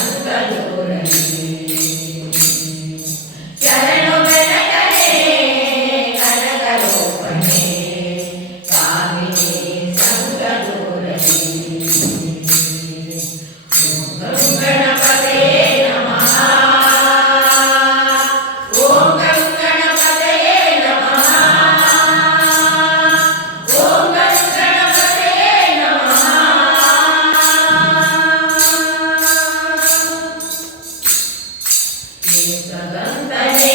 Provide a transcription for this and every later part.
питання. sınıfın. Bence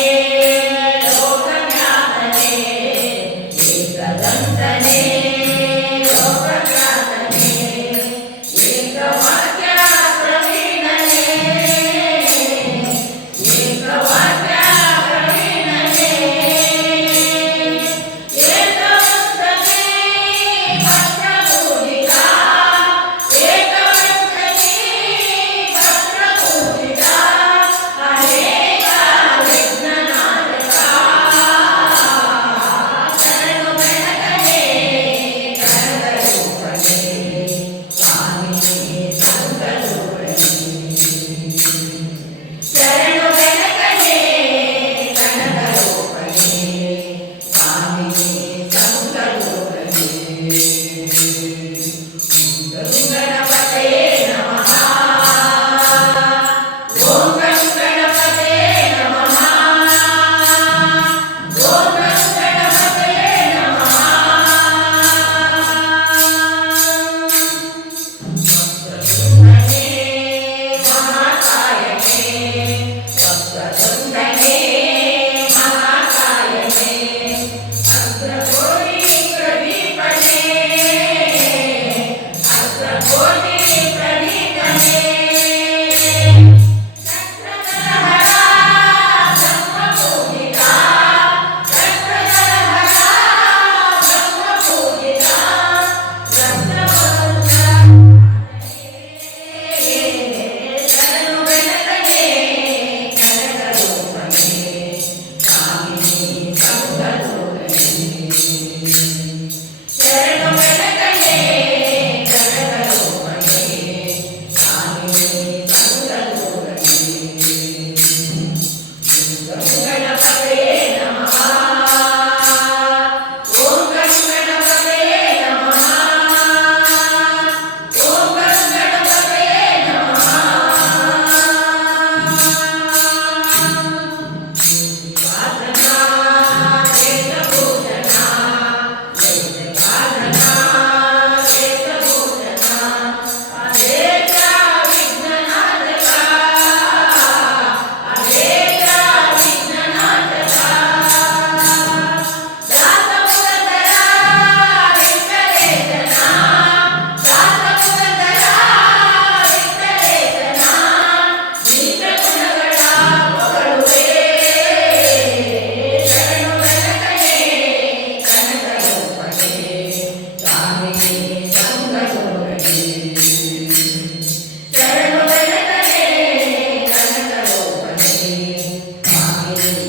아멘. Amen.